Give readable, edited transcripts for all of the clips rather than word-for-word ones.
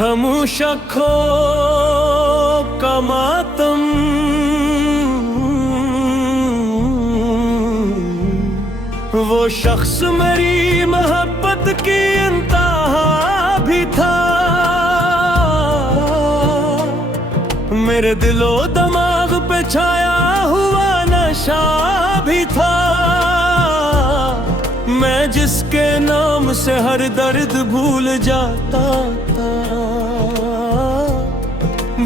खामोश आँखों का मातम, वो शख्स मेरी मोहब्बत की इंतहा भी था। मेरे दिलो दिमाग पे छाया हुआ नशा भी था। मैं जिसके नाम से हर दर्द भूल जाता था,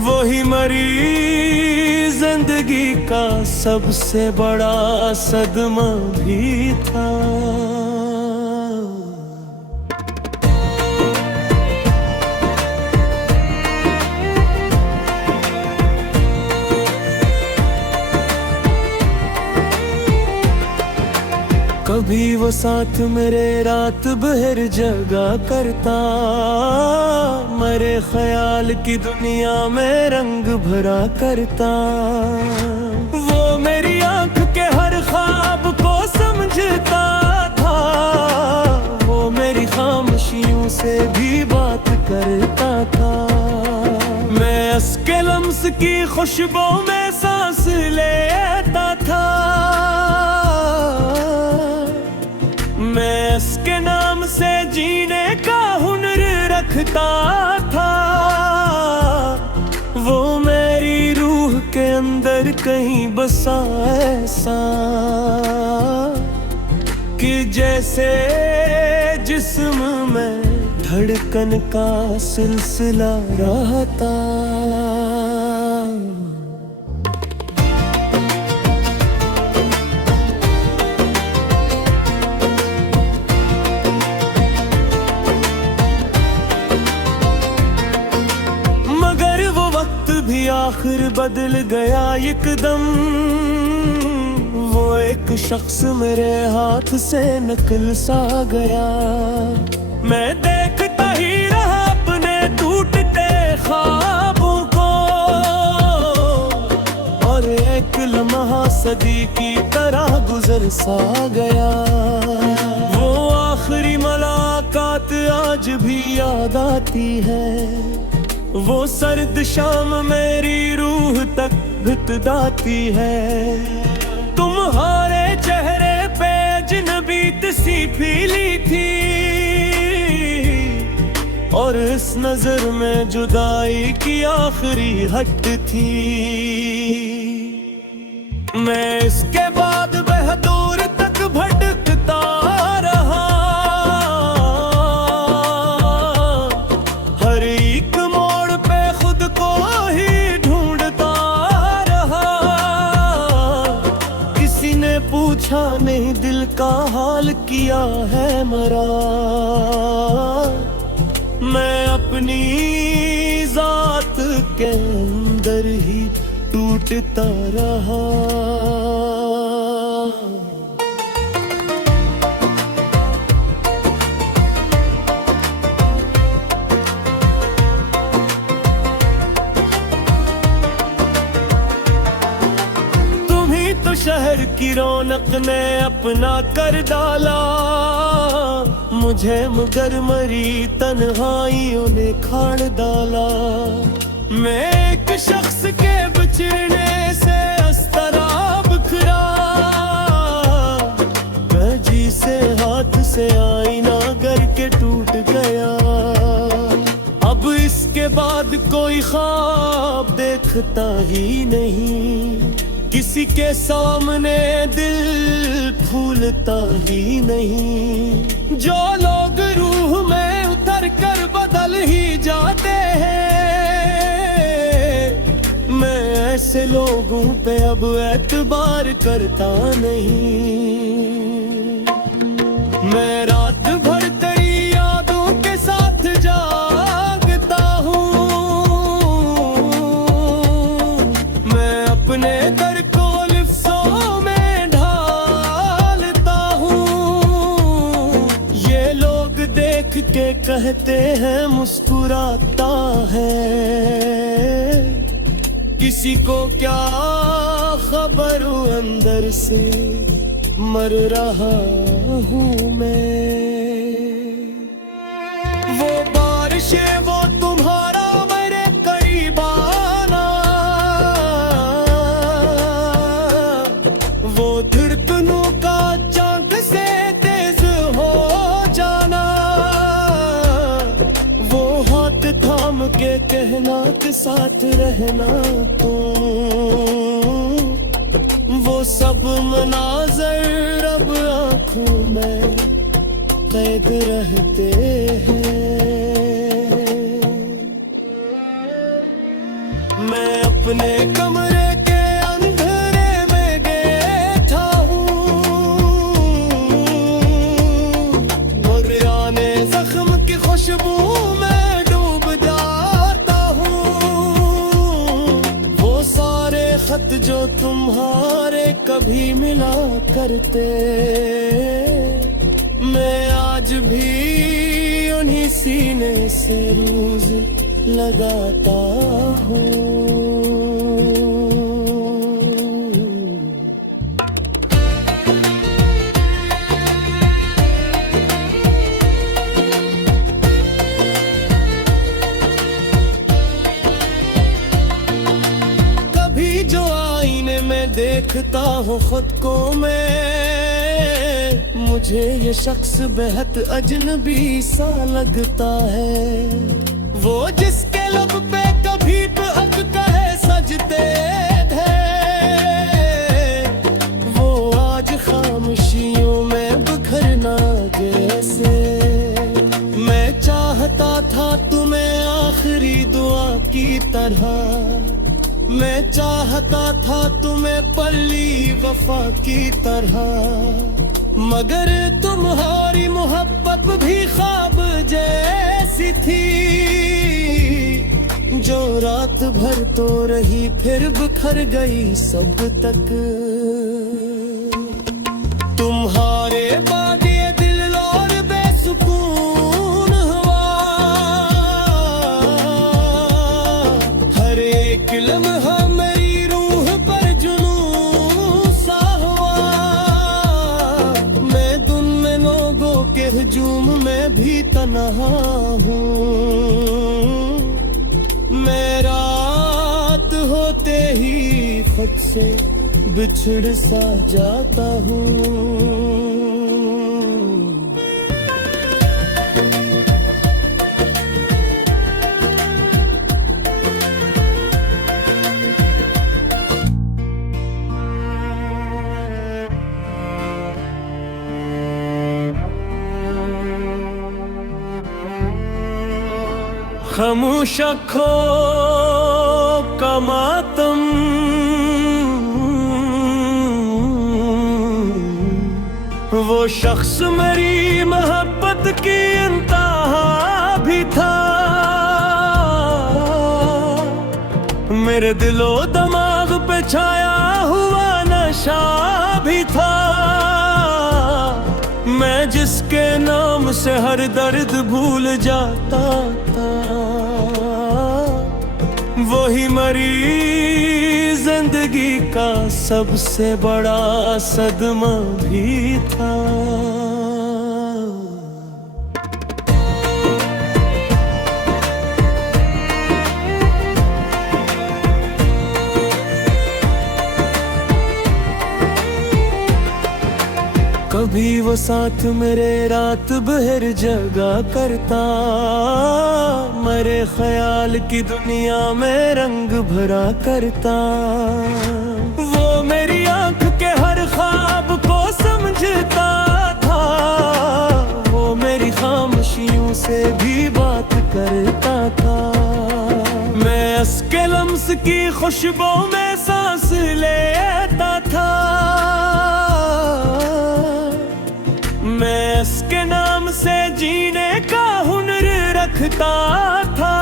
वही मरीज जिंदगी का सबसे बड़ा सदमा भी था। कभी वो साथ मेरे रात भर जगा करता, मेरे ख्याल की दुनिया में रंग भरा करता। वो मेरी आंख के हर ख्वाब को समझता था, वो मेरी खामोशियों से भी बात करता था। मैं उसके लम्स की खुशबू में सांस लेता था। मैं उसके नाम से जीने का हुनर रखता था। वो मेरी रूह के अंदर कहीं बसा ऐसा कि जैसे जिस्म में धड़कन का सिलसिला रहता। भी आखिर बदल गया एकदम, वो एक शख्स मेरे हाथ से निकल सा गया। मैं देखता ही रहा अपने टूटते ख्वाबों को, और एक लम्हा सदी की तरह गुजर सा गया। वो आखिरी मुलाकात आज भी याद आती है, वो सर्द शाम मेरी रूह तक भितदाती है। तुम्हारे चेहरे पे अजनबी सी फीली थी, और इस नजर में जुदाई की आखिरी हद थी। मैं इसके बाद बहदूर तक भटकता रहा, हर एक पूछा नहीं दिल का हाल किया है मरा। मैं अपनी जात के अंदर ही टूटता रहा। शहर की रौनक ने अपना कर डाला मुझे, मगर मरी तन्हाइयों ने खाड़ डाला। मैं एक शख्स के बिछड़ने से अस्तराब बिखरा, जी से हाथ से आईना गर के टूट गया। अब इसके बाद कोई ख्वाब देखता ही नहीं, किसी के सामने दिल फूलता ही नहीं। जो लोग रूह में उतर कर बदल ही जाते हैं, मैं ऐसे लोगों पे अब एतबार करता नहीं। मैं रात भर तेरी यादों के साथ जागता हूँ, मैं अपने दर को लिफ्टों में ढालता हूँ। ये लोग देख के कहते हैं मुस्कुराता है, किसी को क्या खबर अंदर से मर रहा हूँ मैं। वो बारिशें वो तुम्हारी रहना के साथ रहना तुम, वो सब मनाज़र अब आँखों में कैद रहते हैं। मैं अपने कमरे के अंधेरे में बैठा हूँ, मगर आने जख्म की खुशबू में डूब जाता हूँ। वो सारे खत जो तुम्हारे कभी मिला करते, मैं आज भी उन्हीं सीने से रोज लगाता हूँ। कभी जो आईने में देखता हूँ खुद को मैं, मुझे ये शख्स बेहद अजनबी सा लगता है। वो जिसके लब पे कभी भी हक कहे सजते थे, वो आज खामोशियों में बिखरना जैसे। मैं चाहता था तुम्हें आखिरी दुआ की तरह, मैं चाहता था तुम्हें पल्ली वफा की तरह, मगर तुम्हारी मोहब्बत भी ख्वाब जैसी थी, जो रात भर तो रही फिर बिखर गई सब तक। तुम्हारे बाद ये दिल और बेसुकून हुआ, हर एक लम्हा मेरी रूह पर जुनून सा हुआ। मैं दुन में लोगों के हजूम में भी तन्हा हूँ, मैं रात होते ही खुद से बिछड़ सा जाता हूँ। खामोश आँखों का मातम, वो शख्स मेरी मोहब्बत की इंतहा भी था। मेरे दिलो दिमाग पे छाया हुआ नशा भी था। मैं जिसके नाम से हर दर्द भूल जाता था, वही मरीज जिंदगी का सबसे बड़ा सदमा भी था। कभी वो साथ मेरे रात भर जगा करता, मेरे ख्याल की दुनिया में रंग भरा करता। वो मेरी आंख के हर ख्वाब को समझता था, वो मेरी खामोशियों से भी बात करता था। मैं उसके लम्स की खुशबू में सांस लेता था, मैं उसके नाम से जीने का हुनर रखता था।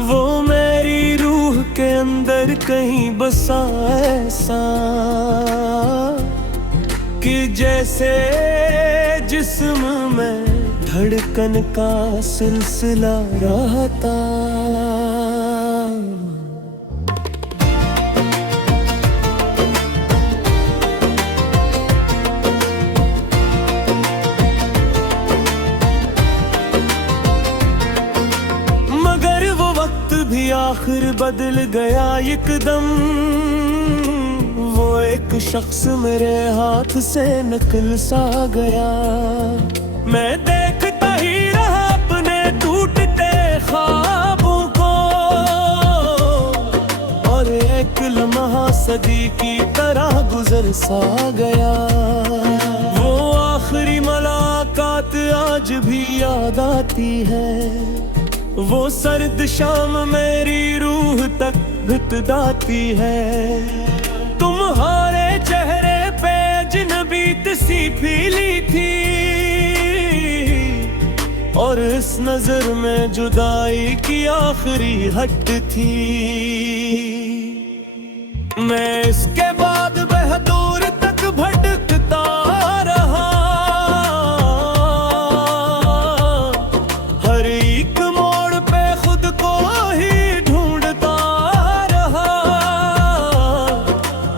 वो मेरी रूह के अंदर कहीं बसा ऐसा, कि जैसे जिस्म में धड़कन का सिलसिला रहता। भी आखिर बदल गया एकदम, वो एक शख्स मेरे हाथ से निकल सा गया। मैं देखता ही रहा अपने टूटते ख्वाब एक लम्हा सदी की तरह गुजर सा गया। वो आखिरी मुलाकात आज भी याद आती है। वो सर्द शाम मेरी रूह तक भितदाती है। तुम्हारे चेहरे पे अजनबीत सी पीली थी, और इस नजर में जुदाई की आखिरी हद थी। मैं इसके बाद बेहदूर तक भटकता रहा, हर एक मोड़ पे खुद को ही ढूंढता रहा।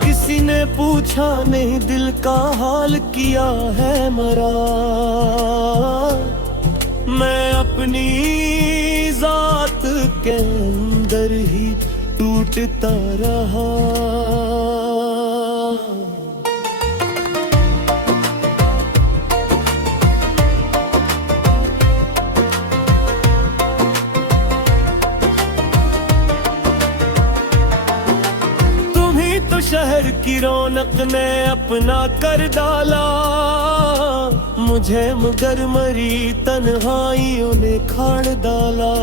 किसी ने पूछा नहीं दिल का हाल, किया है मरा। मैं अपनी जात के अंदर ही टूटता रहा। तुम्ही तो शहर की रौनक ने अपना कर डाला, मुझे मगर मरी तन्हाइयों ने खाड़ डाला।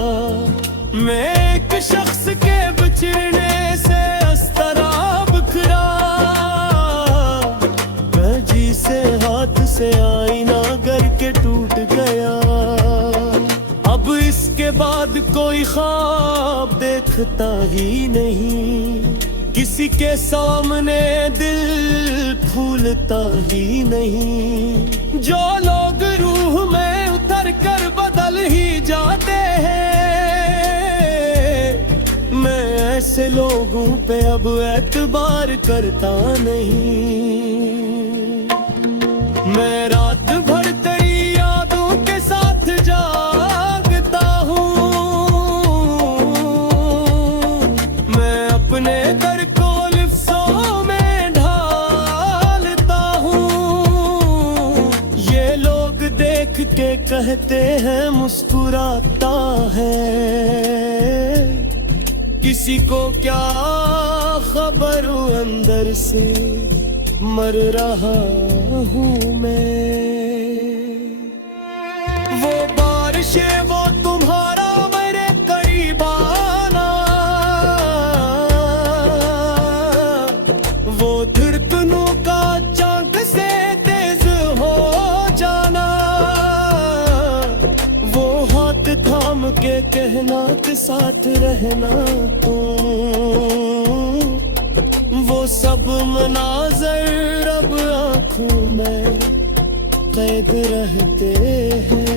मैं एक शख्स के बिछड़ने से अस्तरा बिखरा, जी से हाथ से आईना गर के टूट गया। अब इसके बाद कोई ख्वाब देखता ही नहीं, किसी के सामने दिल फूलता ही नहीं। जो लोग रूह में उतर कर बदल ही जाते हैं, मैं ऐसे लोगों पे अब एतबार करता नहीं। मैं रात भर तेरी यादों के साथ जागता हूँ। मैं अपने दर को लिफ्टों में ढालता हूँ। ये लोग देख के कहते हैं मुस्कुराता है, किसी को क्या खबर अंदर से मर रहा हूँ मैं। वो बारिशें वो तुम्हारा मेरे करीब आना, वो धड़कनों का चांद से तेज हो जाना, वो हाथ थाम के कहना के साथ रहना तुम। वो सब मनाज़र अब आँखों में कैद रहते हैं।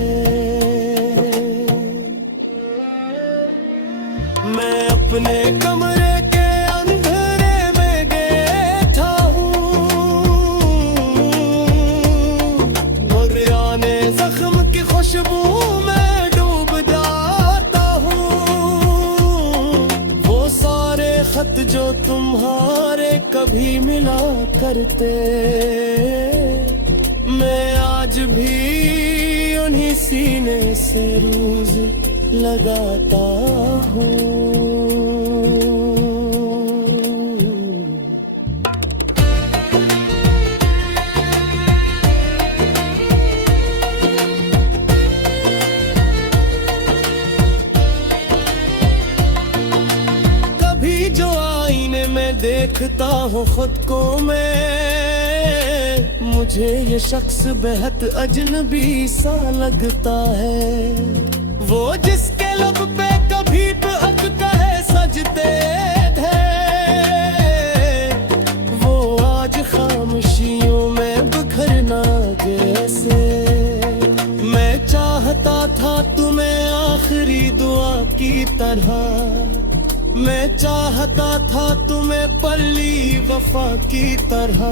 मैं अपने कमरे के अंधेरे में बैठा हूँ, मगराने जख्म की खुशबू में डूब जाता हूँ। वो सारे खत जो तुम्हारे कभी मिला करते, मैं आज भी उन्हीं सीने से रोज लगाता हूँ। कभी जो आईने में देखता हूँ खुद को मैं, मुझे ये शख्स बेहद अजनबी सा लगता है। वो जिसके लब पे कभी हक कहे सजते थे, वो आज खामोशियों में बिखरना जैसे। मैं चाहता था तुम्हें आखिरी दुआ की तरह, मैं चाहता था तुम्हें पल्ली वफा की तरह,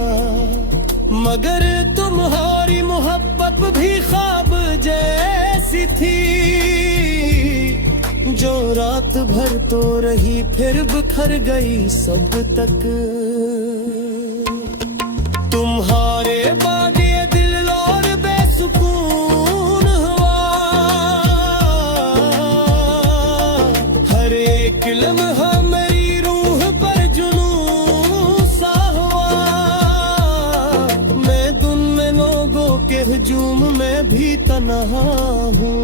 मगर तुम्हारी मोहब्बत भी ख्वाब जैसी थी, जो रात भर तो रही फिर बिखर गई सब तक। तुम्हारे बाद ये दिल और बेसुकून हुआ, हर एक लम्हा मेरी रूह पर जुनून तन्हा हूँ।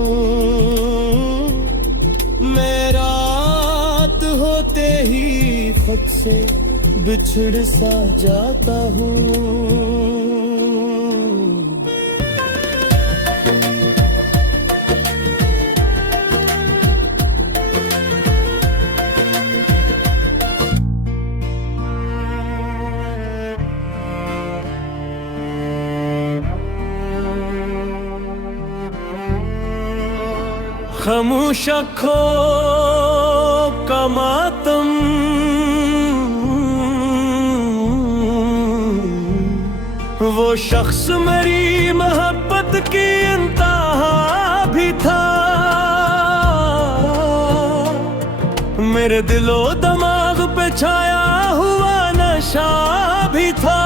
मैं रात होते ही खुद से बिछड़ सा जाता हूँ। खामोश आँखों का मातम, वो शख्स मेरी मोहब्बत की इंतहा भी था। मेरे दिलो दिमाग पे छाया हुआ नशा भी था।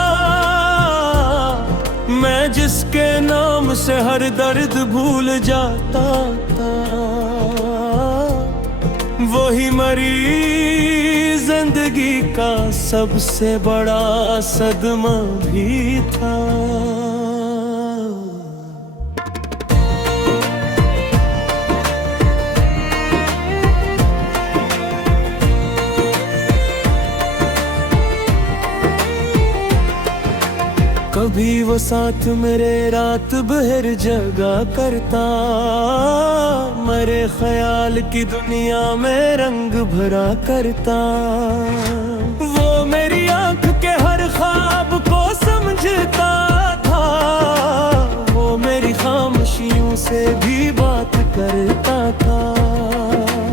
मैं जिसके नाम से हर दर्द भूल जाता था, वही मरीज जिंदगी का सबसे बड़ा सदमा भी था। कभी वो साथ मेरे रात भर जगा करता, मेरे ख्याल की दुनिया में रंग भरा करता। वो मेरी आंख के हर ख्वाब को समझता था, वो मेरी खामोशियों से भी बात करता था।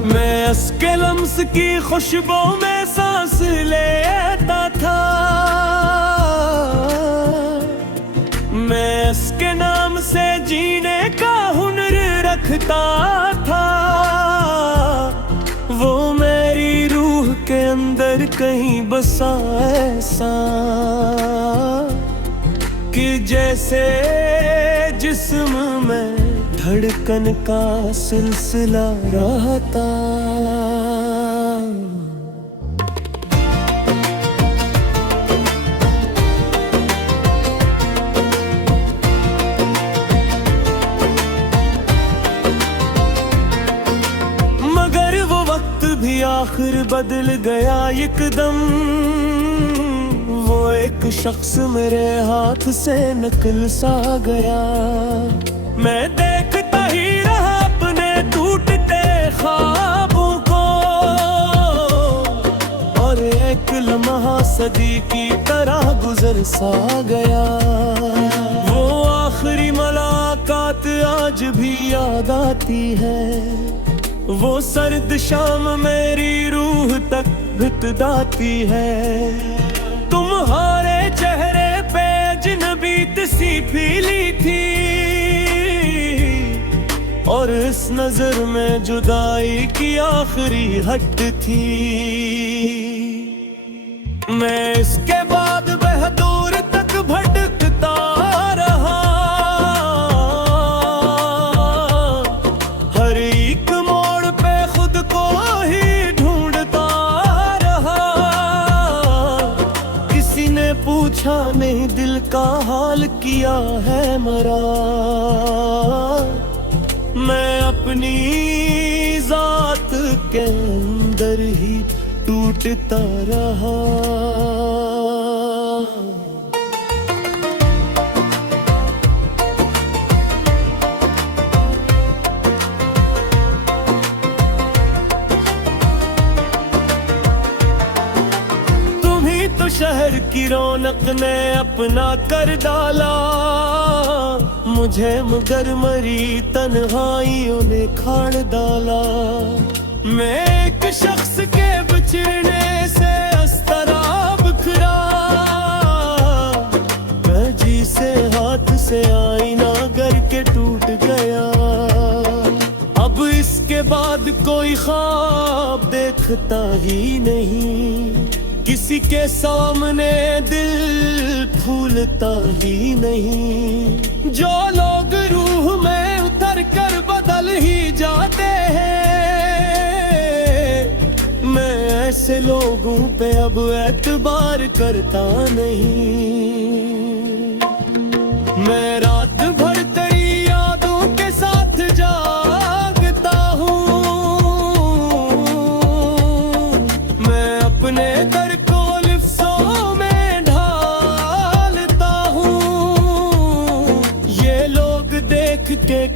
मैं उसके लम्स की खुशबू में सांस लेता था। मैं उसके नाम से जीने का हुनर रखता था। वो मेरी रूह के अंदर कहीं बसा ऐसा, कि जैसे जिस्म में धड़कन का सिलसिला रहता। आखिर बदल गया एकदम, वो एक शख्स मेरे हाथ से निकल सा गया। मैं देखता ही रहा अपने टूटते ख्वाबों को, और एक लम्हा सदी की तरह गुजर सा गया। वो आखिरी मुलाकात आज भी याद आती है, वो सर्द शाम मेरी रूह तक भिटदाती है। तुम्हारे चेहरे पे अजनबीत सी फीली थी, और इस नजर में जुदाई की आखिरी हद थी। मैं इसके बाद बहदूर तक भटकता रहा, हर एक पूछा नहीं दिल का हाल किया है मरा। मैं अपनी जात के अंदर ही टूटता रहा। शहर की रौनक ने अपना कर डाला मुझे, मगर मरी तन्हाइयों ने खाड़ डाला। मैं एक शख्स के बिछड़ने से अस्तराब बिखरा, कजी से हाथ से आईना गर के टूट गया। अब इसके बाद कोई ख्वाब देखता ही नहीं, किसी के सामने दिल फूलता ही नहीं। जो लोग रूह में उतर कर बदल ही जाते हैं, मैं ऐसे लोगों पे अब एतबार करता नहीं। मैं रात भर तेरी यादों के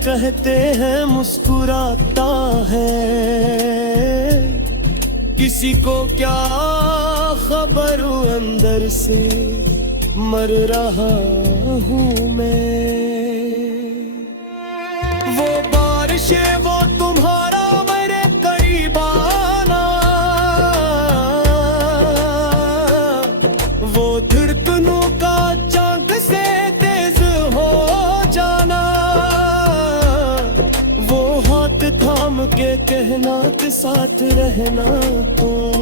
कहते हैं मुस्कुराता है, किसी को क्या खबर अंदर से मर रहा हूँ मैं। वो बारिशें वो तुम्हारा मेरे करीब आना, वो धड़कनों का चांद से तेज हो जाना, वो हाथ थाम के कहना के साथ रहना तुम,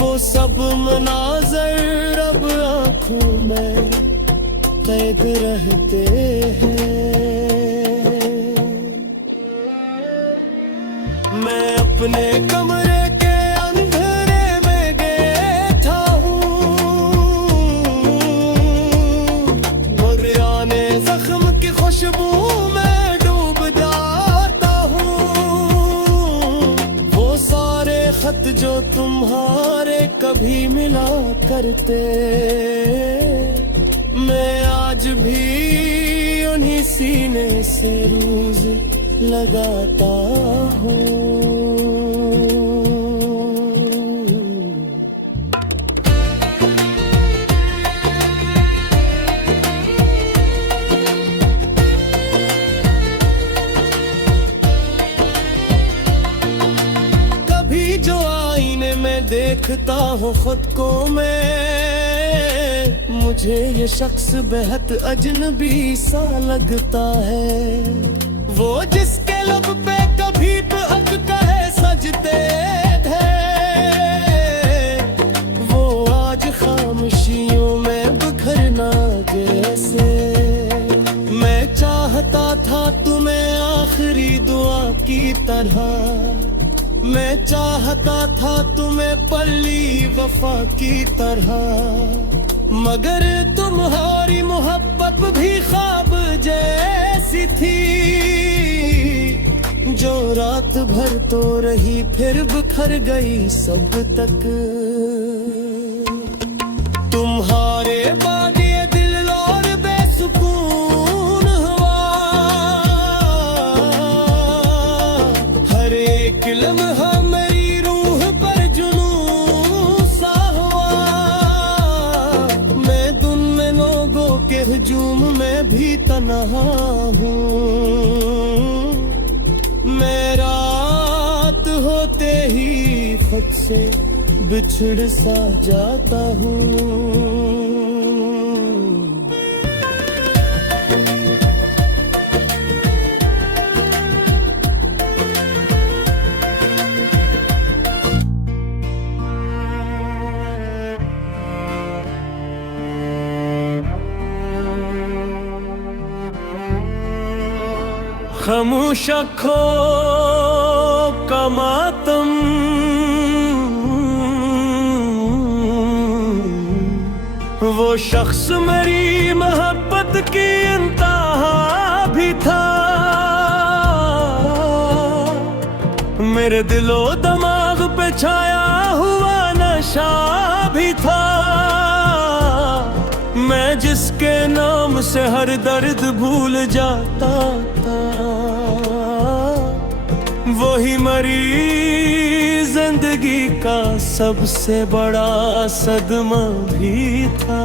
वो सब मनाज़र अब आँखों में कैद रहते हैं। मैं अपने कमरे के अंधेरे में बैठा हूँ, मगराने जख्म की खुशबू में डूब जाता हूँ। वो सारे खत जो तुम्हारे कभी मिला करते, मैं आज भी उन्हीं सीने से रोज लगाता हूँ। कभी जो आईने में देखता हूँ खुद को मैं, मुझे ये शख्स बेहद अजनबी सा लगता है। वो जिसके लब पे कभी हक कहे सजते थे, वो आज खामोशियों में बिखरना जैसे। मैं चाहता था तुम्हें आखिरी दुआ की तरह, मैं चाहता था तुम्हें पल्ली वफा की तरह, मगर तुम्हारी मोहब्बत भी ख्वाब जैसी थी, जो रात भर तो रही फिर बिखर गई सब तक। तुम्हारे बाद ये दिल और बेसुकून हुआ, हर एक लम्हा मेरी रूह पर जुनून सा हुआ। मैं दुन में लोगों के हजूम में भी तन्हा हूँ, मैं रात होते ही खुद से बिछड़ सा जाता हूँ। खामोश आँखों का मातम, वो शख्स मेरी मोहब्बत की इंतहा भी था, मेरे दिलो दिमाग पे छाया हुआ नशा भी था। मैं जिसके नाम से हर दर्द भूल जाता था, वही मरीज जिंदगी का सबसे बड़ा सदमा भी था।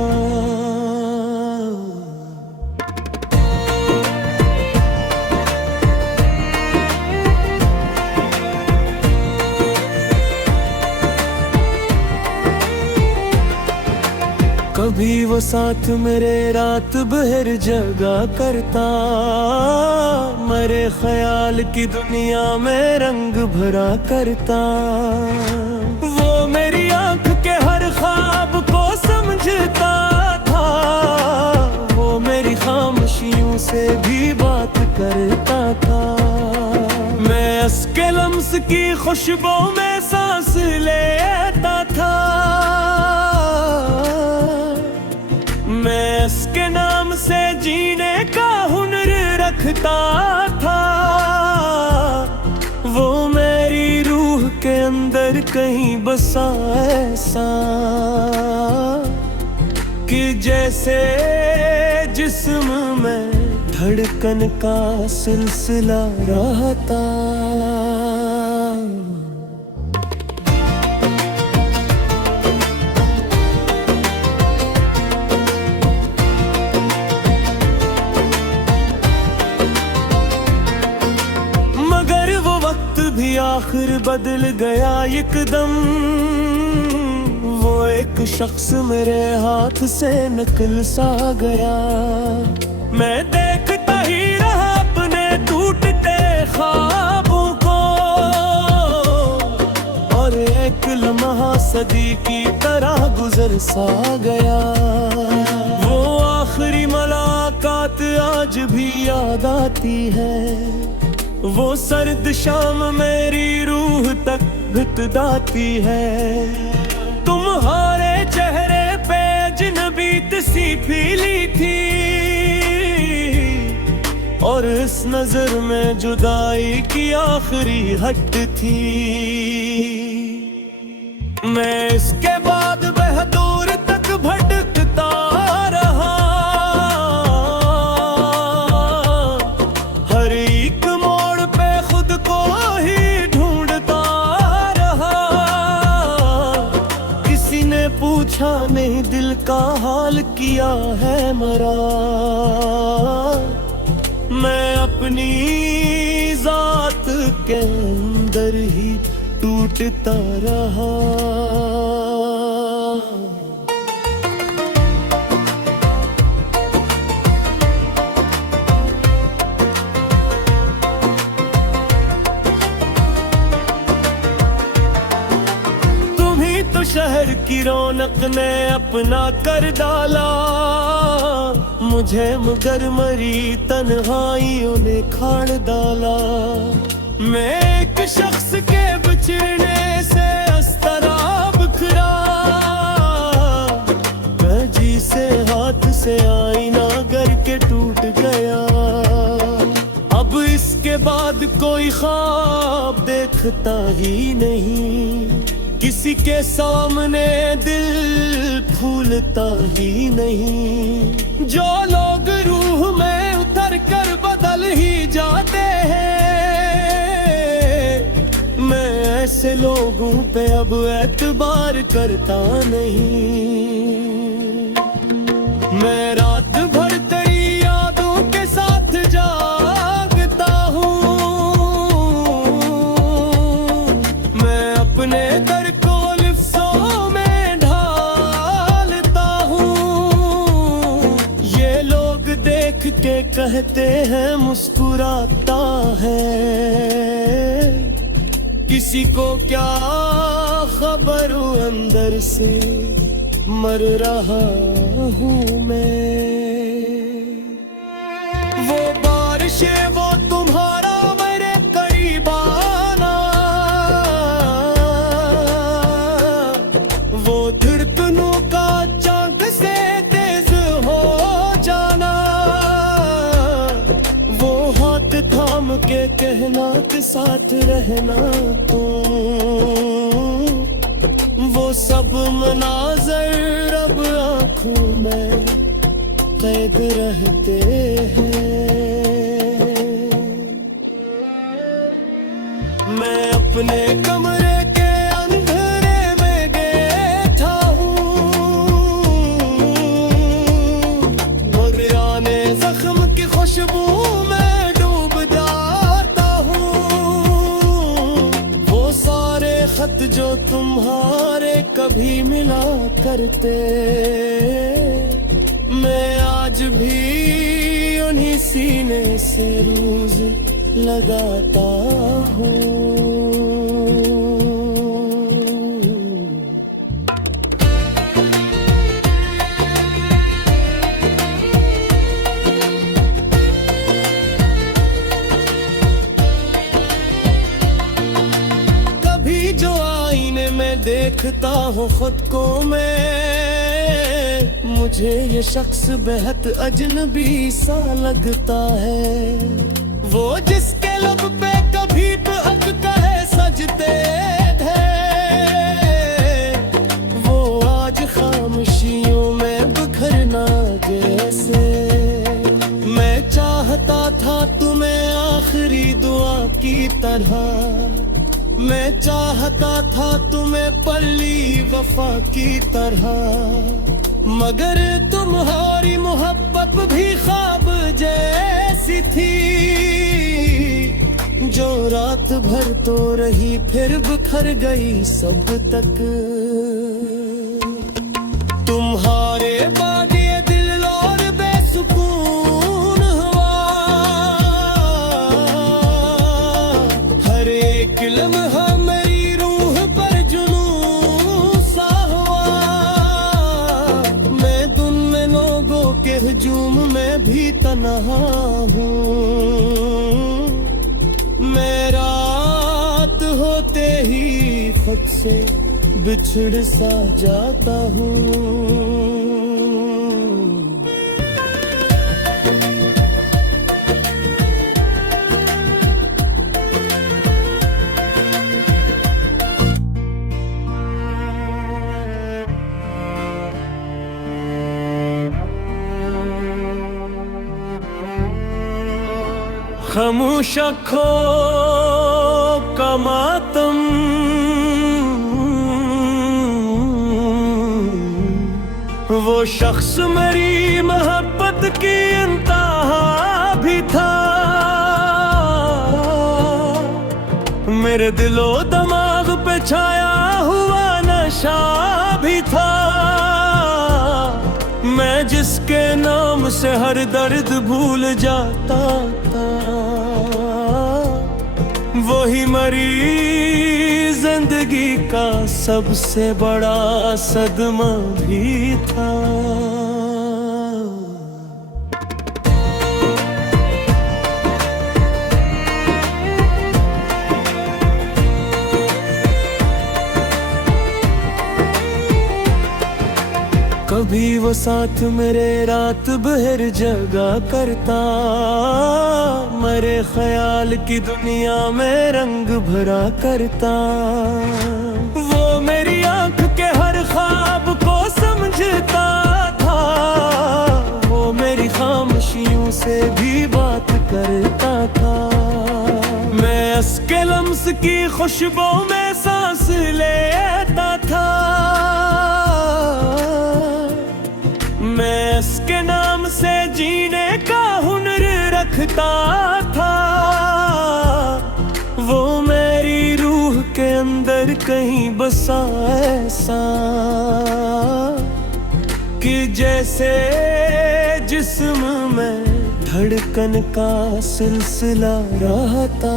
कभी वो साथ मेरे रात भर जगा करता, मेरे ख्याल की दुनिया में रंग भरा करता। वो मेरी आंख के हर ख्वाब को समझता था, वो मेरी खामोशियों से भी बात करता था। मैं उसके लम्स की खुशबू में सांस लेता था, मैं उसके नाम से जीने का हुनर रखता था। वो मेरी रूह के अंदर कहीं बसा ऐसा, कि जैसे जिस्म में धड़कन का सिलसिला रहता। मगर वो वक्त भी आखिर बदल गया एकदम। वो एक शख्स मेरे हाथ से निकल सा गया। मैं देखता ही रहा अपने टूटते ख्वाबों को, और एक लम्हा सदी की तरह गुजर सा गया। वो आखिरी मुलाकात आज भी याद आती है। वो सर्द शाम मेरी रूह तक भितदाती है। तुम्हारे चेहरे पे अजनबीत सी पीली थी, और इस नजर में जुदाई की आखिरी हद थी। मैं इसके बाद बहदूर तक भटकता रहा। हर एक मोड़ पे खुद को ही ढूंढता रहा। किसी ने पूछा नहीं दिल का हाल किया है मरा। मैं अपनी जात के अंदर ही टूटता रहा। तुम्ही तो शहर की रौनक ने अपना कर डाला। मुझे मगर मरी तन्हाइयों ने खाड़ डाला। मैं एक शख्स के बिछड़ने से अस्तराब बिखरा। कजी से हाथ से आईना गर के टूट गया। अब इसके बाद कोई ख्वाब देखता ही नहीं। किसी के सामने दिल फूलता ही नहीं। जो लोग रूह में उतर कर बदल ही जाते हैं, मैं ऐसे लोगों पे अब एतबार करता नहीं। मैं रात भर तेरी यादों के साथ जागता हूँ। मैं अपने दर को लिफ्सों में ढालता हूँ। ये लोग देख के कहते हैं मुस्कुराता है। किसी को क्या खबर अंदर से मर रहा हूँ मैं। वो बारिशें वो तुम्हारा मेरे करीब आना। वो धड़कनों का चांद से तेज हो जाना। वो हाथ थाम के कहना के साथ रहना तुम। वो सब मनाज़र अब आँखों में कैद रहते हैं। मैं अपने कमरे के अंधेरे में बैठा हूँ। मगराने जख्म की खुशबू में डूब जाता हूँ। वो सारे खत जो तुम्हारे कभी मिला करते, मैं आज भी उन्हीं सीने से रोज लगाता हूँ। कभी जो आईने में देखता हूँ खुद को मैं, मुझे ये शख्स बेहद अजनबी सा लगता है। वो जिसके लब पे कभी हक कहे सजते थे, वो आज खामोशियों में बिखरना जैसे। मैं चाह आखिरी दुआ की तरह। मैं चाहता था तुम्हें पल्ली वफा की तरह, मगर तुम्हारी मोहब्बत भी ख्वाब जैसी थी, जो रात भर तो रही फिर बिखर गई सब तक। तुम्हारे बाद ये दिल और बेसुकून हुआ, हर एक लम्हा मेरी रूह पर जुनून सा हुआ। मैं दुन में लोगों के हजूम में भी तन्हा हूँ, मैं रात होते ही खुद से बिछड़ सा जाता हूँ। खामोश आँखों का मातम, वो शख्स मेरी मोहब्बत की इंतहा भी था। मेरे दिलो दिमाग पे छाया हुआ नशा भी था। मैं जिसके नाम से हर दर्द भूल जाता था, वही मरीज जिंदगी का सबसे बड़ा सदमा भी था। कभी वो साथ मेरे रात भर जगा करता, मेरे ख्याल की दुनिया में रंग भरा करता। वो मेरी आंख के हर ख्वाब को समझता था, वो मेरी खामोशियों से भी बात करता था। मैं उसके लम्स की खुशबू में सांस लेता था, मैं उसके नाम से जीने का हुनर रखता था। वो मेरी रूह के अंदर कहीं बसा ऐसा, कि जैसे जिस्म में धड़कन का सिलसिला रहता।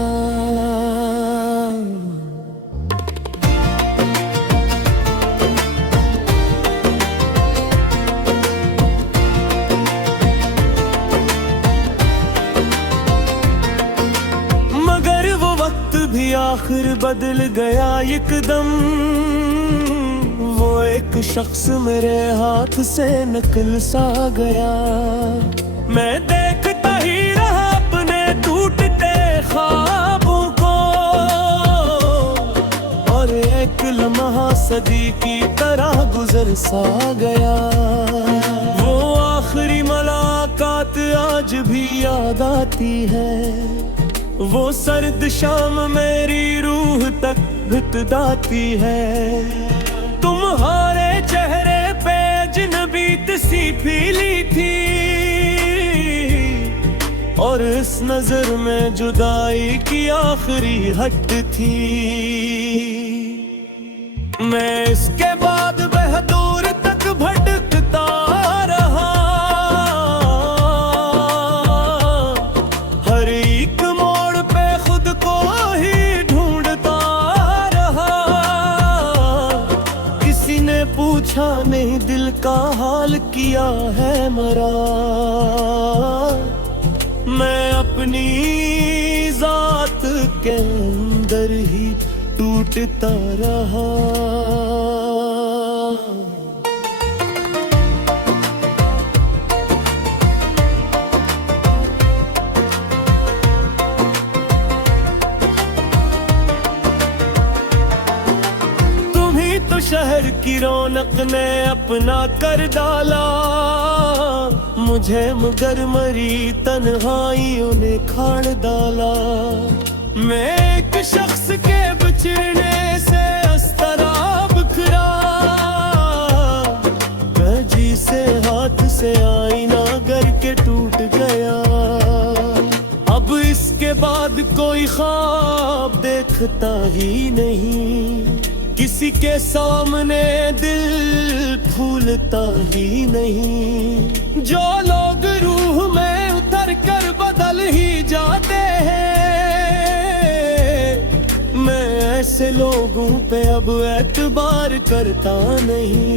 भी आखिर बदल गया एकदम, वो एक शख्स मेरे हाथ से निकल सा गया। मैं देखता ही रहा अपने टूटते ख्वाबों को, और एक लम्हा सदी की तरह गुजर सा गया। वो आखिरी मुलाकात आज भी याद आती है, वो सर्द शाम मेरी रूह तक भितदाती है। तुम्हारे चेहरे पे अजनबीत सी पीली थी, और इस नजर में जुदाई की आखिरी हद थी। मैं इसके बाद बहदूर तक भटकता रहा, हर एक मोड़ पे खुद को ही ढूंढता रहा। किसी ने पूछा नहीं दिल का हाल किया है मरा, मैं अपनी जात के अंदर ही टूटता रहा। शहर की रौनक ने अपना कर डाला, मुझे मगर मरी तन्हाइयों ने खाड़ डाला। मैं एक शख्स के बिछड़ने से अस्तरा बिखरा, कजी से हाथ से आईना गर के टूट गया। अब इसके बाद कोई ख्वाब देखता ही नहीं, किसी के सामने दिल फूलता ही नहीं। जो लोग रूह में उतर कर बदल ही जाते हैं, मैं ऐसे लोगों पे अब एतबार करता नहीं।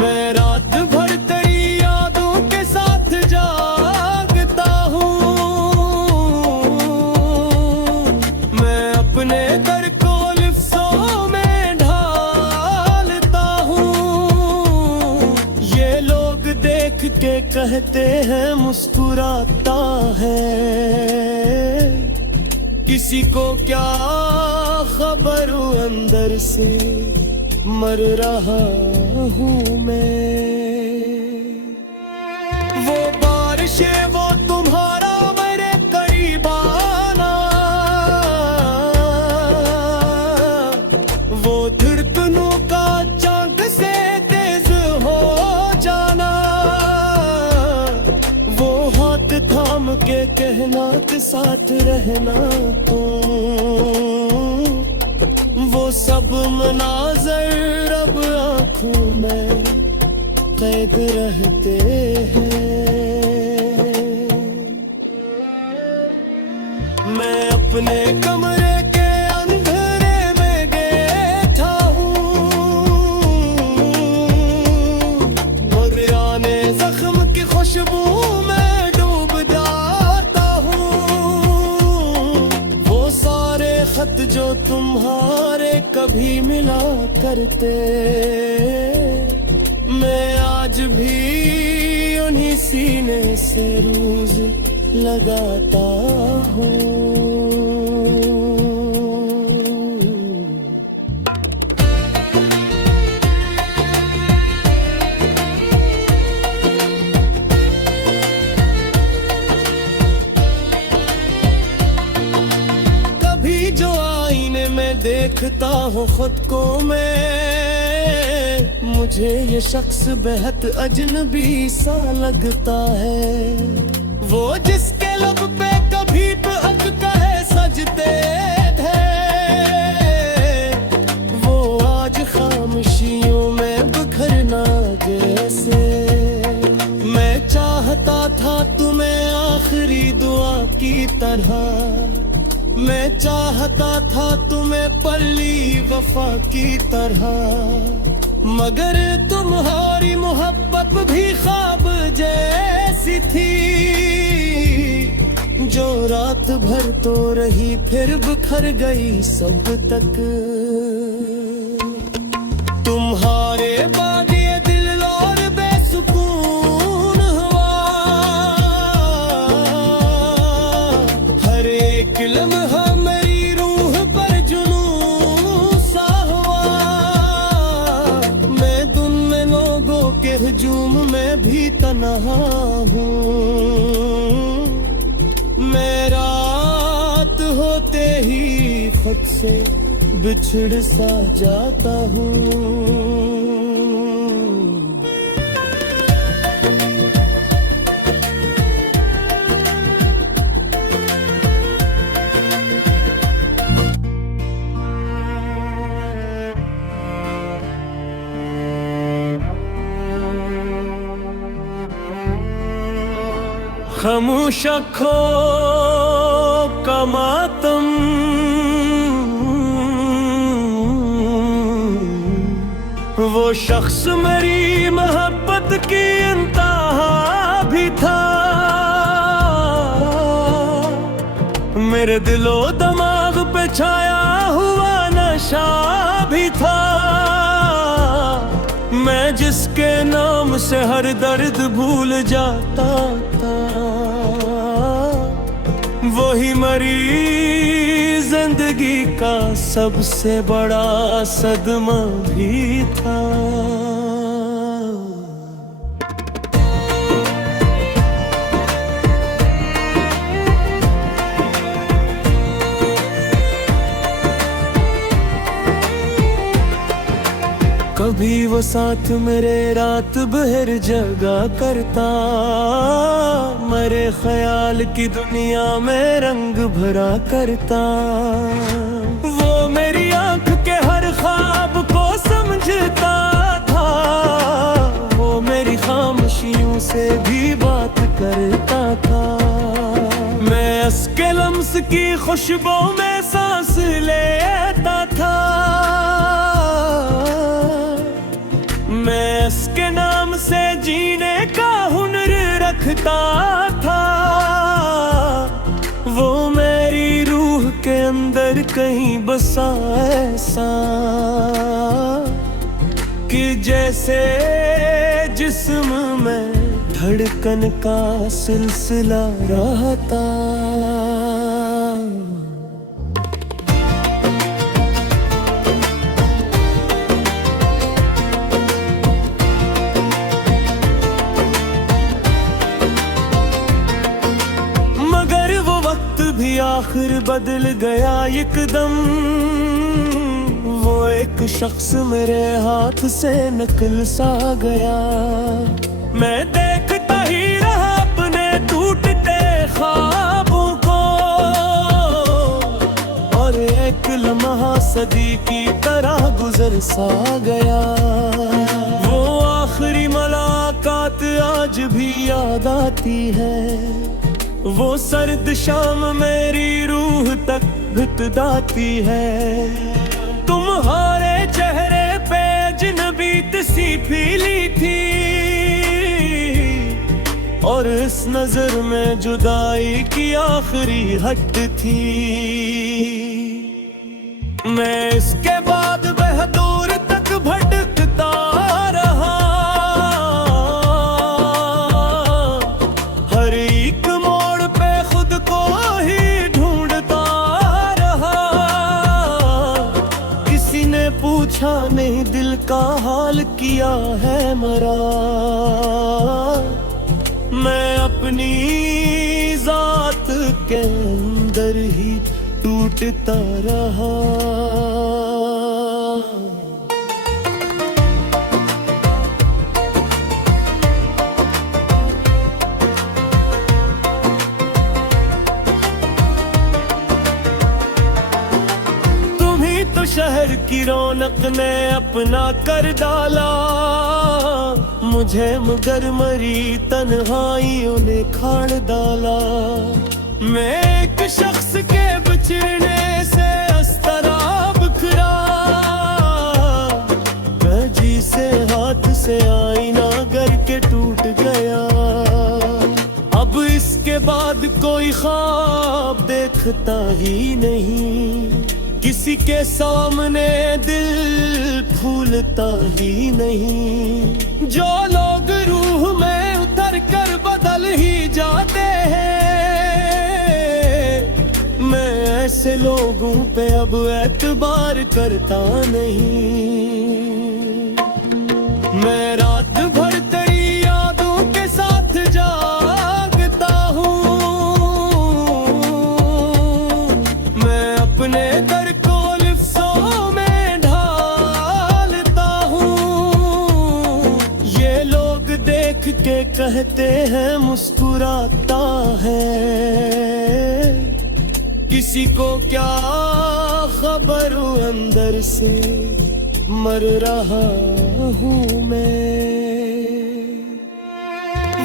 मैं रात भर तेरी यादों के साथ जागता हूँ, मैं अपने दर को लिफ्टों में ढालता हूँ। ये लोग देख के कहते हैं मुस्कुराता है, किसी को क्या खबर अंदर से मर रहा हूँ मैं। वो बारिशें वो तुम्हारा मेरे करीब आना, वो धड़कनों का चांद से तेज हो जाना, वो हाथ थाम के कहना के साथ रहना वो सब मनाज़र अब आँखों में कैद रहते हैं। मैं अपने कमरे के अंधेरे में बैठा हूँ, मगराने जख्म की खुशबू में डूब जाता हूँ। वो सारे खत जो तुम्हारे कभी मिला करते, मैं आज भी उन्हीं सीने से रोज लगाता हूँ। कभी जो आईने में देखता हूँ खुद को मैं, मुझे ये शख्स बेहद अजनबी सा लगता है। वो जिसके लब पे कभी पे हक कहे सजते थे, वो आज खामोशियों में बिखरना जैसे। मैं चाहता था तुम्हें आखिरी दुआ की तरह, मैं चाहता था तुम्हें पल्ली वफा की तरह, मगर तुम्हारी मोहब्बत भी ख्वाब जैसी थी, जो रात भर तो रही फिर बिखर गई सब तक। तुम्हारे बाद ये दिल और बेसुकून हुआ, हर एक लम्हा मेरी रूह पर जुनून सा हुआ। मैं दुन में लोगों के हजूम में भी तन्हा हूँ, मैं रात होते ही खुद से बिछड़ सा जाता हूँ। खामोश आँखों का मातम, वो शख्स मेरी मोहब्बत की इंतहा भी था। मेरे दिलो दिमाग पे छाया हुआ नशा भी था। मैं जिसके नाम से हर दर्द भूल जाता था, वही मरी जिंदगी का सबसे बड़ा सदमा भी था। कभी वो साथ मेरे रात भर जगा करता, मेरे ख्याल की दुनिया में रंग भरा करता। वो मेरी आंख के हर ख्वाब को समझता था, वो मेरी खामोशियों से भी बात करता था। मैं उसके लम्स की खुशबू में सांस लेता था, मैं उसके नाम से जीने का हुनर रखता था। वो मेरी रूह के अंदर कहीं बसा ऐसा कि जैसे जिस्म में धड़कन का सिलसिला रहता। मगर वो वक्त भी आखिर बदल गया एकदम, वो एक शख्स मेरे हाथ से निकल सा गया। मैं देखता ही रहा अपने टूटते ख्वाबों को, और एक लम्हा सदी की तरह गुजर सा गया। वो आखिरी मुलाकात आज भी याद आती है, वो सर्द शाम मेरी रूह तक भितदाती है। तुम्हारे चेहरे पे अजनबीत सी पीली थी, और इस नजर में जुदाई की आखिरी हद थी। मैं इसके बाद बहदूर तक भटकता रहा, हर एक मोड़ पे खुद को ही ढूंढता रहा। किसी ने पूछा नहीं दिल का हाल, किया है मरा। मैं अपनी जात के अंदर ही टूटता रहा। तुम्ही तो शहर की रौनक ने अपना कर डाला, मुझे मगर मरी तन्हाइयों ने खाड़ डाला। मैं एक शख्स के बिछड़ने से अस्तराब बिखरा, कजी से हाथ से आईना गर के टूट गया। अब इसके बाद कोई ख्वाब देखता ही नहीं, किसी के सामने दिल फूलता ही नहीं। जो लोग रूह में उतर कर बदल ही जाते हैं, मैं ऐसे लोगों पे अब एतबार करता नहीं। मैं रात भर तेरी यादों के साथ जागता हूँ, मैं अपने दर को लिफ्टों में ढालता हूँ। ये लोग देख के कहते हैं मुस्कुराता है, किसी को क्या खबर अंदर से मर रहा हूँ मैं।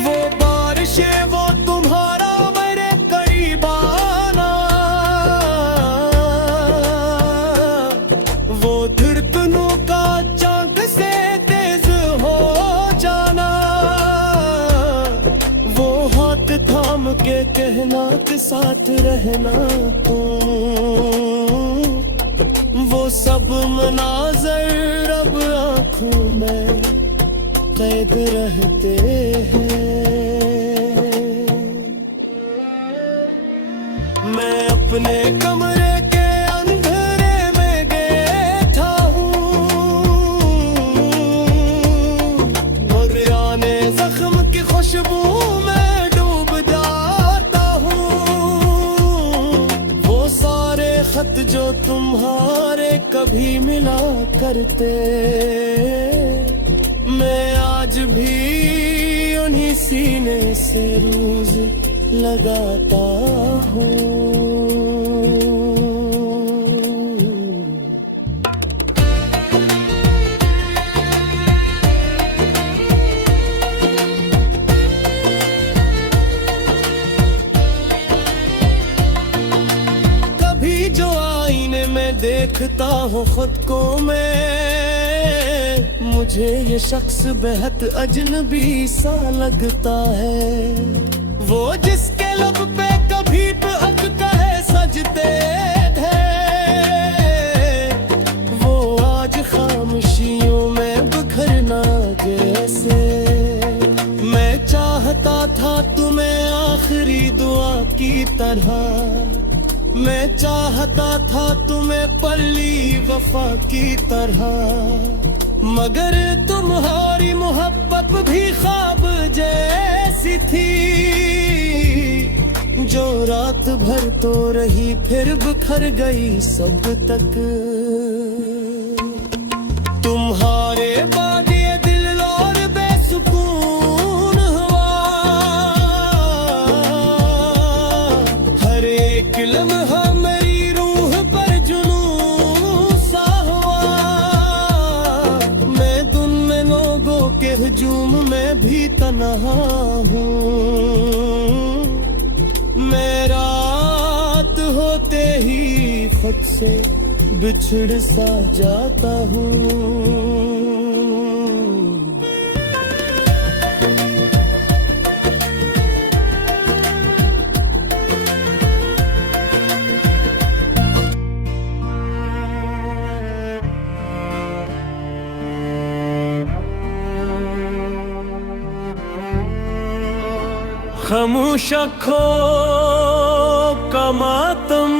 वो बारिशें वो तुम्हारा मेरे करीब आना, वो धड़कनों का चांद से तेज हो जाना, वो हाथ थाम के कहना के साथ रहना वो सब मनाज़र अब आँखों में कैद रहते हैं। मैं अपने कमरे के अंधेरे में बैठा हूँ, मगराने जख्म की खुशबू में डूब जाता हूँ। वो सारे खत जो तुम्हारे कभी मिला करते सीने से रोज लगाता हूँ। कभी जो आईने में देखता हूँ खुद को मैं, मुझे ये शख्स बेहद अजनबी सा लगता है। वो जिसके लब पे कभी तो हक कहे सजते थे, वो आज खामोशियों में बिखरना जैसे। मैं चाहता था तुम्हें आखिरी दुआ की तरह, मैं चाहता था तुम्हें पल्ली वफा की तरह, मगर तुम्हारी मोहब्बत भी ख्वाब जैसी थी, जो रात भर तो रही फिर बिखर गई सब तक। तुम्हारे बाद ये दिल और बेसुकून हुआ, हर एक लम्हा मेरी रूह पर जुनून सा हुआ। मैं दुन में लोगों के हजूम में भी तन्हा हूँ, मैं रात होते ही खुद से बिछड़ सा जाता हूँ। खामोश आँखों का मातम,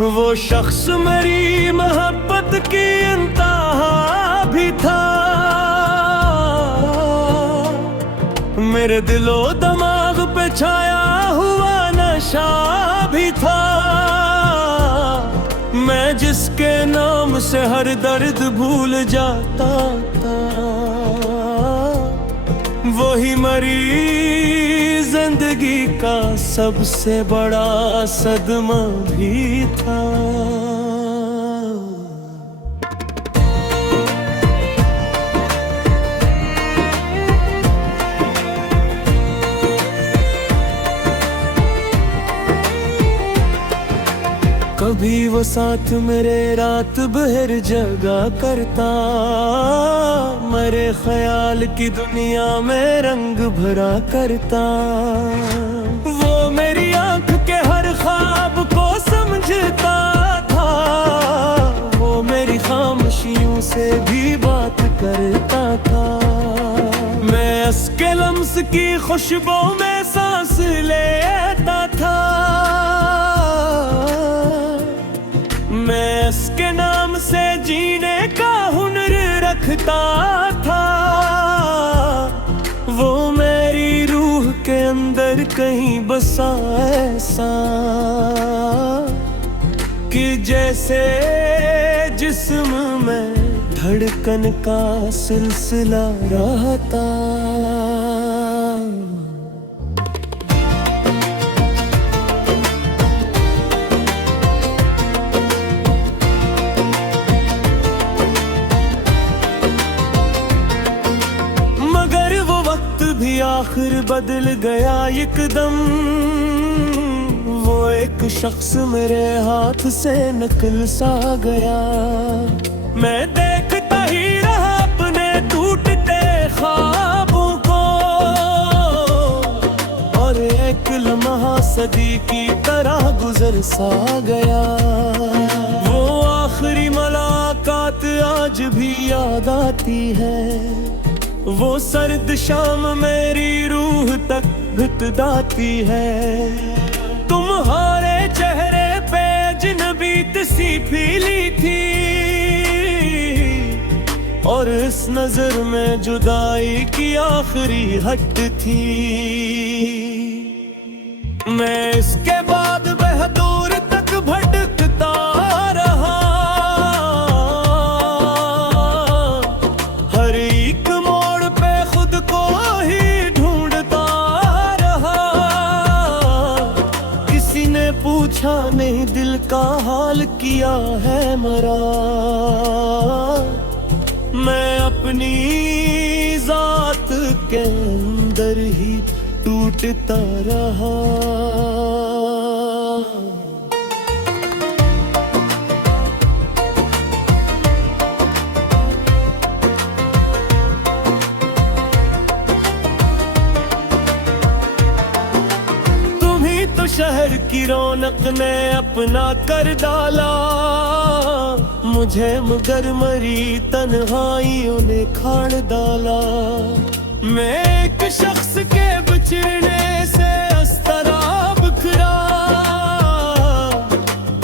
वो शख्स मेरी मोहब्बत की इंतहा भी था। मेरे दिलो दिमाग पे छाया हुआ नशा भी था। मैं जिसके नाम से हर दर्द भूल जाता था, वही मरीज जिंदगी का सबसे बड़ा सदमा भी था। कभी वो साथ मेरे रात भर जगा करता, मेरे ख्याल की दुनिया में रंग भरा करता। वो मेरी आंख के हर ख्वाब को समझता था, वो मेरी खामोशियों से भी बात करता था। मैं उसके लम्स की खुशबू में सांस लेता था, मैं इसके नाम से जीने का हुनर रखता था। वो मेरी रूह के अंदर कहीं बसा ऐसा, कि जैसे जिस्म में धड़कन का सिलसिला रहता। भी आखिर बदल गया एकदम, वो एक शख्स मेरे हाथ से निकल सा गया। मैं देखता ही रहा अपने टूटते ख्वाबों को, और एक लम्हा सदी की तरह गुजर सा गया। वो आखिरी मुलाकात आज भी याद आती है, वो सर्द शाम मेरी रूह तक भितदाती है। तुम्हारे चेहरे पे अजनबी सी पीली थी, और इस नजर में जुदाई की आखिरी हद थी। मैं इसके बाद बहदूर तक भटकता रहा, का हाल किया है मरा। मैं अपनी जात के अंदर ही टूटता रहा। शहर की रौनक ने अपना कर डाला मुझे, मगर मरी तन्हाइयों ने खाड़ डाला। मैं एक शख्स के बिछड़ने से अस्तरा बिखरा,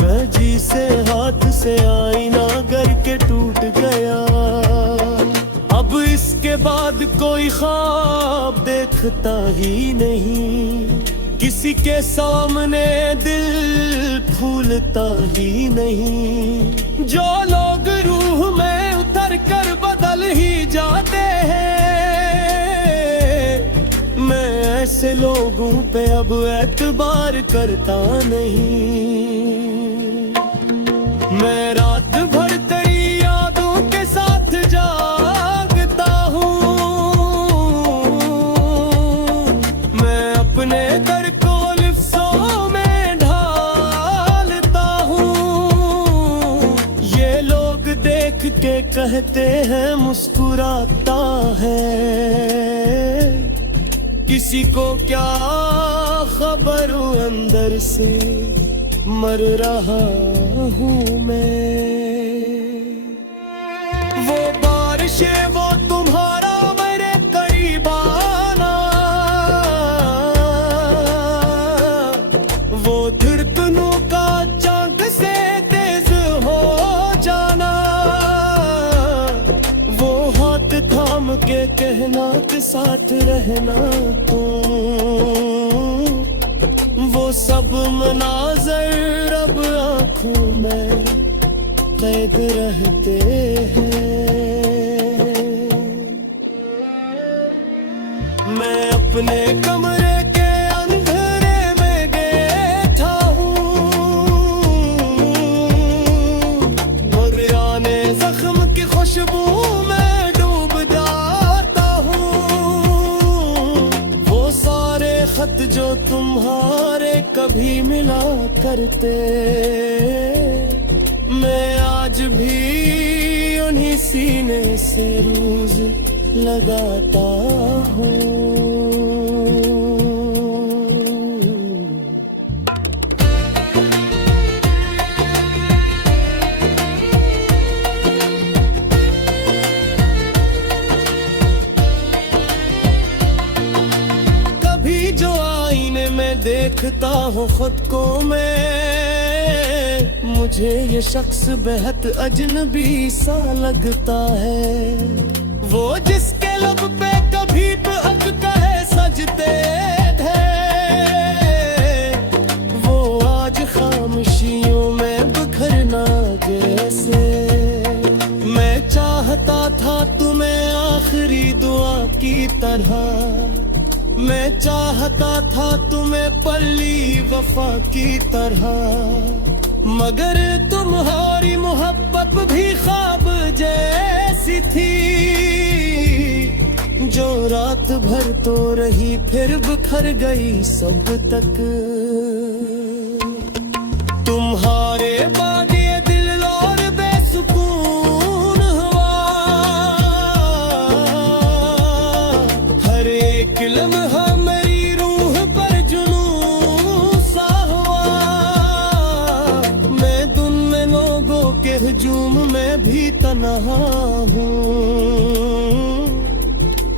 कजी से हाथ से आईना गर के टूट गया। अब इसके बाद कोई ख्वाब देखता ही नहीं, किसी के सामने दिल फूलता ही नहीं। जो लोग रूह में उतर कर बदल ही जाते हैं, मैं ऐसे लोगों पे अब एतबार करता नहीं। मैं रात भर तेरी यादों के साथ जागता हूँ, मैं अपने के कहते हैं मुस्कुराता है, किसी को क्या खबर अंदर से मर रहा हूँ मैं। वो बारिशें वो तुम्हारा मेरे करीब आना, वो धड़कनों का चांद से तेज हो जाना, थाम के कहना के साथ रहना तुम। वो सब मनाज़र अब आँखों में कैद रहते हैं। मैं अपने कमरे के अंधेरे में बैठा हूँ, मगराने जख्म की खुशबू में खत जो तुम्हारे कभी मिला करते, मैं आज भी उन्हीं सीने से रोज लगाता हूँ। देखता हूँ खुद को मैं, मुझे ये शख्स बेहद अजनबी सा लगता है। वो जिसके लब पे कभी हक कहे सजते थे, वो आज खामोशियों में बिखरना जैसे। मैं चाहता था तुम्हें आखिरी दुआ की तरह, मैं चाहता था तुम्हें पल्ली वफा की तरह, मगर तुम्हारी मोहब्बत भी ख्वाब जैसी थी, जो रात भर तो रही फिर बिखर गई सब तक। तुम्हारे बाद ये दिल और बेसुकून हुआ, हर एक लम्हा मेरी रूह पर जुनून सा हुआ। मैं दुन में लोगों के हजूम में भी तन्हा हूँ,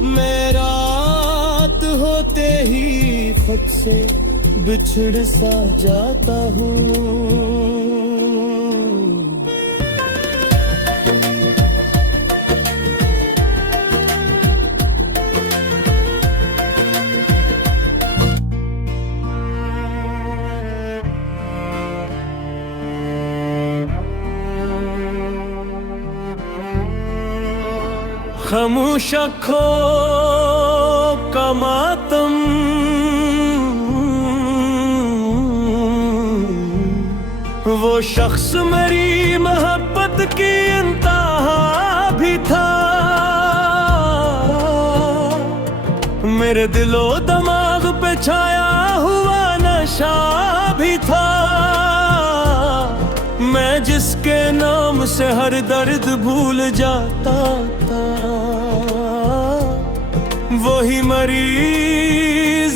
मैं रात होते ही खुद से बिछड़ सा जाता हूँ। खामोश आँखों का मातम, वो शख्स मेरी मोहब्बत की इंतहा भी था, मेरे दिलो दिमाग पे छाया हुआ नशा भी था। मैं जिसके नाम से हर दर्द भूल जाता था, वही मरी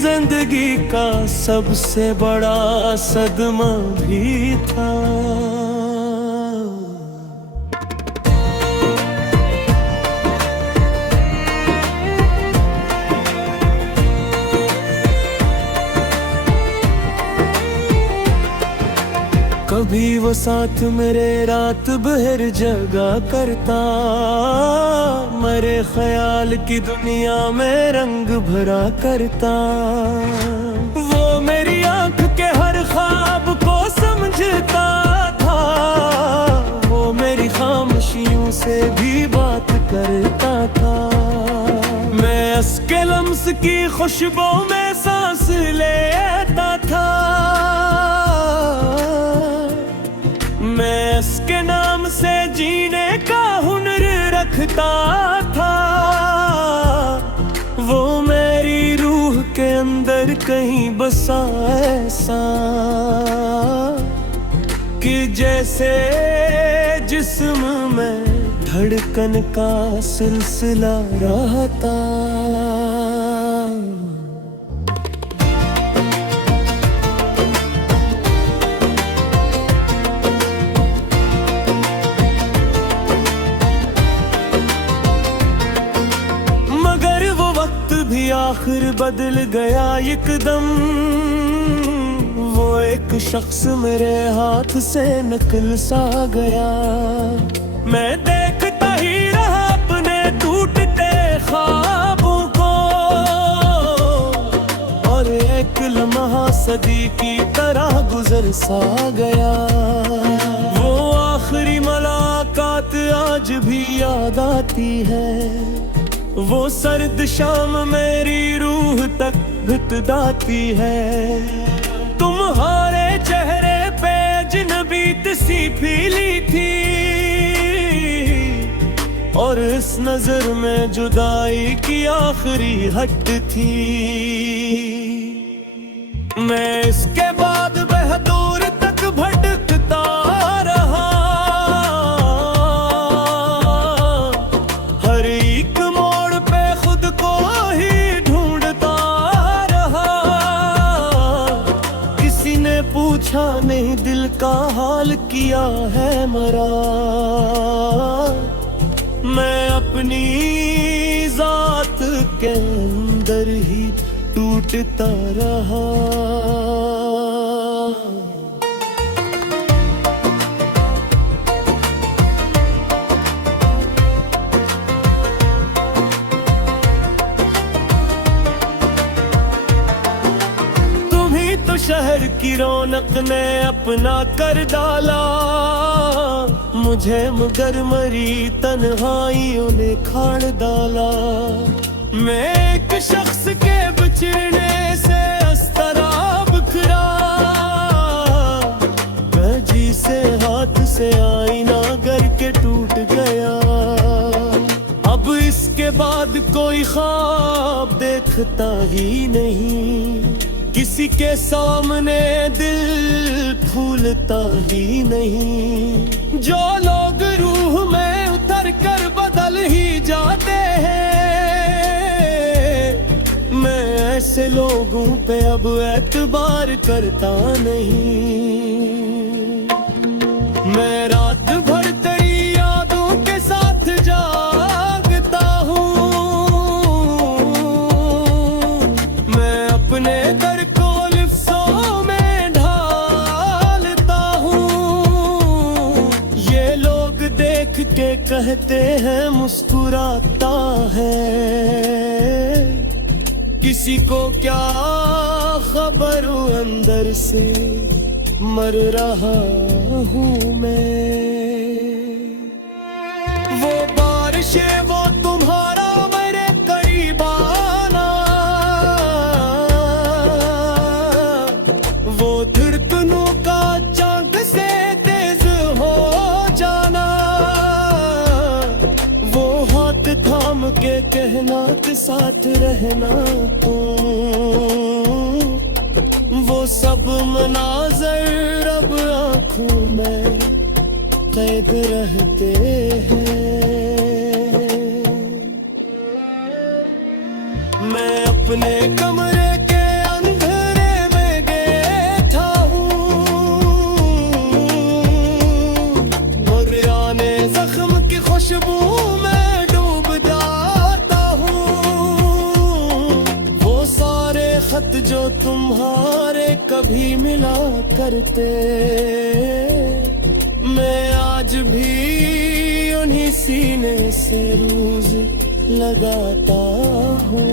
जिंदगी का सबसे बड़ा सदमा भी था। कभी वो साथ मेरे रात भर जगा करता, मेरे ख्याल की दुनिया में रंग भरा करता। वो मेरी आंख के हर ख्वाब को समझता था, वो मेरी खामोशियों से भी बात करता था। मैं उसके लम्स की खुशबू में सांस लेता था, मैं उसके नाम से जीने का हुनर रखता था। वो मेरी रूह के अंदर कहीं बसा ऐसा, कि जैसे जिस्म में धड़कन का सिलसिला रहता। भी आखिर बदल गया एकदम, वो एक शख्स मेरे हाथ से निकल सा गया। मैं देखता ही रहा अपने टूटते ख्वाबों को, और एक लम्हा सदी की तरह गुजर सा गया। वो आखिरी मुलाकात आज भी याद आती है, वो सर्द शाम मेरी रूह तक भितदाती है। तुम्हारे चेहरे पे अजनबीत सी पीली थी, और इस नजर में जुदाई की आखिरी हद थी। मैं इसके बाद बेहदूर तक भटकता रहा, हर एक पूछा नहीं दिल का हाल किया है मरा। मैं अपनी जात के अंदर ही टूटता रहा। तो शहर की रौनक ने अपना कर डाला मुझे, मगर मरी तन्हाइयों ने खाड़ डाला। मैं एक शख्स के बिछड़ने से अस्तराब बिखरा, जी से हाथ से आईना गर के टूट गया। अब इसके बाद कोई ख्वाब देखता ही नहीं, किसी के सामने दिल फूलता ही नहीं। जो लोग रूह में उतर कर बदल ही जाते हैं, मैं ऐसे लोगों पे अब एतबार करता नहीं। मैं रात भर तेरी यादों के साथ जागता हूँ, मैं अपने दर को लिफ्टों में ढालता हूँ। ये लोग देख के कहते हैं मुस्कुराता है, किसी को क्या खबर अंदर से मर रहा हूँ मैं। वो बारिशें वो तुम्हारा मेरे करीब आना, वो धड़कनों का चांद से थाम के कहना के साथ रहना तुम, वो सब मनाज़र अब आँखों में कैद रहते हैं। मैं अपने कमरे के अंधेरे में गेठा हूँ, मगराने जख्म की खुशबू में डूब जाता हूँ। वो सारे खत जो तुम्हारे कभी मिला करते, मैं आज भी उन्हीं सीने से रोज लगाता हूँ।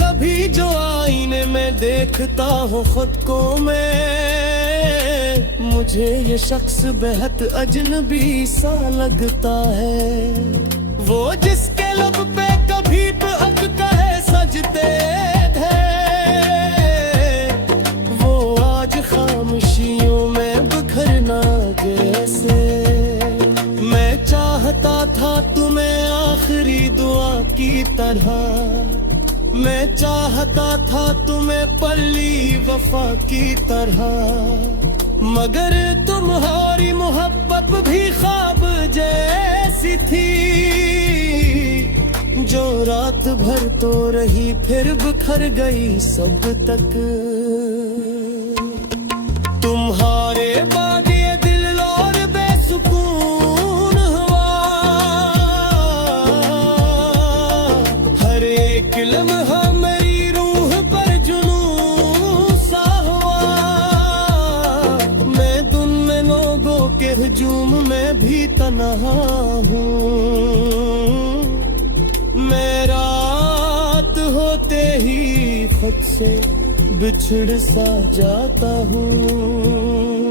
कभी जो आईने में देखता हूँ खुद को मैं, मुझे ये शख्स बेहद अजनबी सा लगता है। वो जिसके लब पे कभी हक कहे सजते थे, वो आज खामोशियों में बिखरना जैसे। मैं चाहता था तुम्हें आखिरी दुआ की तरह, मैं चाहता था तुम्हें पल्ली वफा की तरह, मगर तुम्हारी मोहब्बत भी ख्वाब जैसी थी, जो रात भर तो रही फिर बिखर गई सब तक। तुम्हारे बाद ये दिल और बेसुकून हुआ, हर एक लम्हा मेरी रूह पर जुनून सा हुआ। मैं दुन में लोगों के हजूम में भी तन्हा हूँ, मैं रात होते ही खुद से बिछड़ सा जाता हूँ।